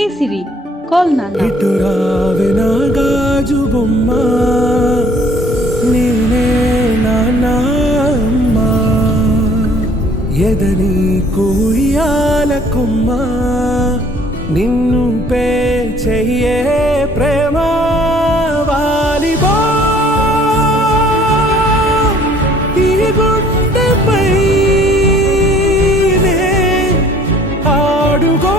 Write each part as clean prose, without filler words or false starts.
హే సిరి, call నాన్న. ఇటురావే నా గాజు బొమ్మ, నేనే నాన్న అమ్మ, ఎదని కూయాల కొమ్మ, నిన్ను పే చెయ్యే ప్రేమ వాలిబా ఈ గుండెపై ఆడుగో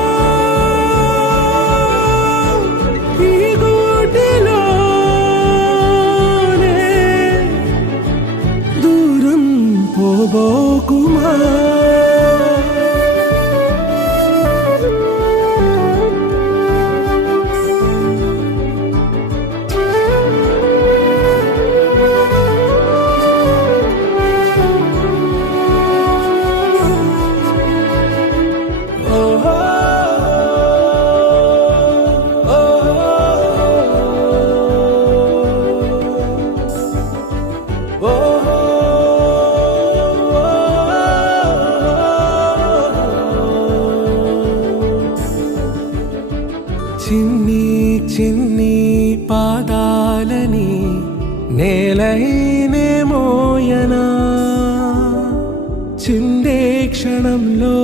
ఈ గుడిలోనే దూరం పోబోకుమా. చిన్ని చిన్ని పాదాలని నేలైనే మోయనా, చిందే క్షణంలో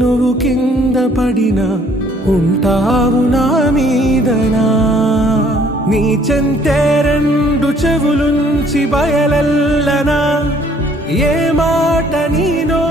నువ్వు కింద పడినా ఉంటావు నా మీదనా. నీ చెంతే రెండు చెవులుంచి బయలెల్లనా, ఏ మాట నీ నోట